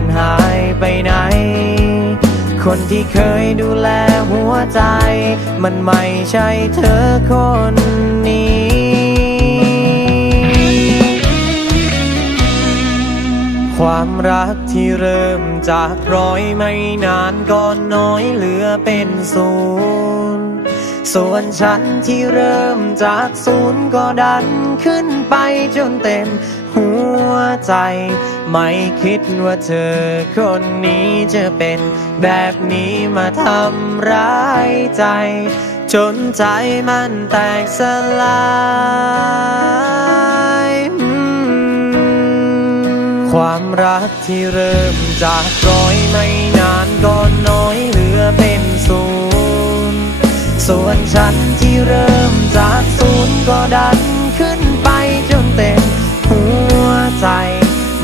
มันหายไปไหน คนที่เคยดูแลหัวใจ มันไม่ใช่เธอคนนี้ความรักที่เริ่มจากร้อยไม่นานก็น้อยเหลือเป็นศูนย์ ส่วนฉันที่เริ่มจากศูนย์ก็ดันขึ้นไปจนเต็ม วใจ ไม่คิดว่าเธอคนนี้จะเป็นแบบนี้มาทำร้ายใจ จนใจมันแตกสลายอืมความรักที่เริ่มจากร้อยไม่นานก็น้อยเหลือเป็นศูนย์ส่วนฉันที่เริ่มจากศูนย์ก็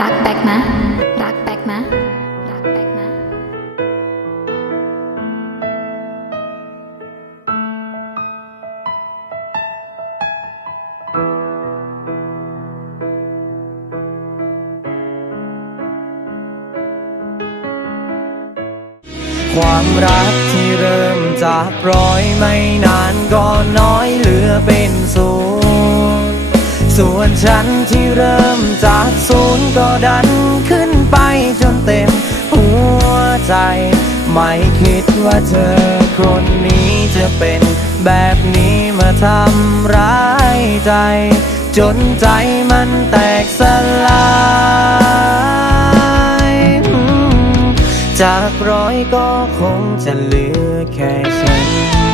รักแบกนะ รักแบกนะ รักแบกนะ ความรักที่เริ่มจากร้อยไม่นานก็น้อยเหลือเป็นศูนย์ ส่วนฉันที่เริ่มจากศูนย์ก็ดันขึ้นไปจนเต็มหัวใจ ไม่คิดว่าเธอคนนี้จะเป็นแบบนี้มาทำร้ายใจ จนใจมันแตกสลายจากร้อยก็คงจะเหลือแค่ฉัน